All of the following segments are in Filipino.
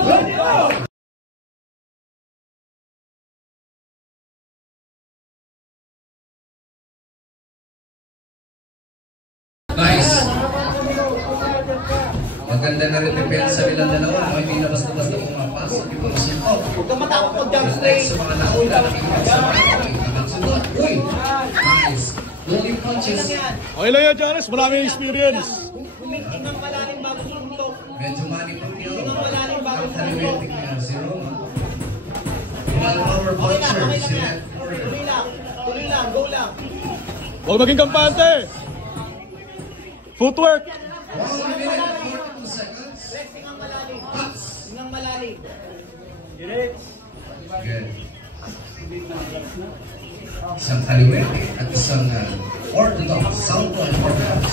Nice. Maganda na rin depensa nilang dalawa. Hindi na basta-basta pumapasok yung mga suntok. Huwag kang matakot mag-jump straight. Sa mga naula, nakikipagsabayan. Uy! Nice. Rolling punches. Okay lang yan, Janis. Maraming experience. Humingang malalim bago sumuntok. Medyo manipot niya. Humingang malalim bago sumuntok. Kalimetik niya si Roma. One-hour puncher. Si Red. Tuloy lang. Tuloy lang. Go lang. Huwag maging kampante. Footwork. 1 minute and 42 seconds. Rex, hingang malalim. Pass. Hingang malalim. Good. Isang kalimetik at isang orthodox. Southern orthodox.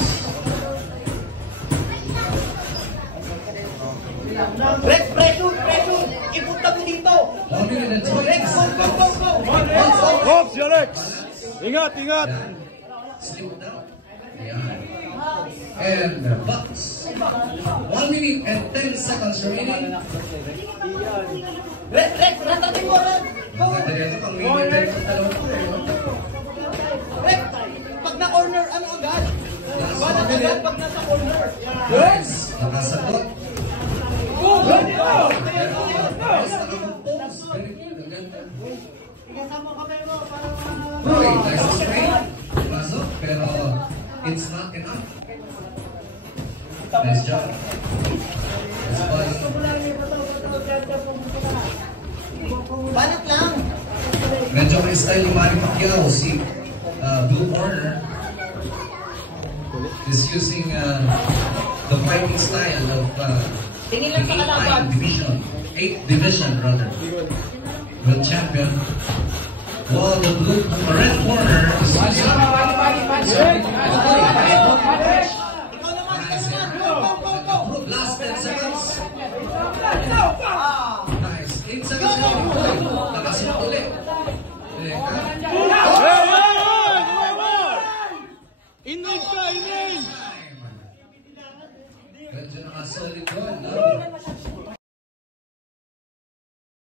Rex, pressure, pressure. Ipunta mo dito. 1 minute and 20 Rex, go, go, go, go. Hops, Alex. Ingat, ingat. Slip down. Ayan. And box. 1 minute and 10 seconds remaining. Rex, Rex, ratatin mo, Rex. Maganda ito pang minute and dalawa po. Rex, pag na-corner, ano agad? Balang agad pag nasa corner. Nice. Nakasagot. Go, go, go. Basta nakampose. Very good. Ang ganda. Uy, nice straight. Pasok, pero it's not enough. Nice job. Nice body. Banat lang. Medyo may style ni Manny Pacquiao, si Blue Corner is using the fighting style of Tingin lang sa kalaban. 8th division rather. World champion. While the red corner is using last 10 seconds. Nice. 8 seconds. Nakasunod ulit. In-range ka, in-range! Medyo nakasolid doon, no?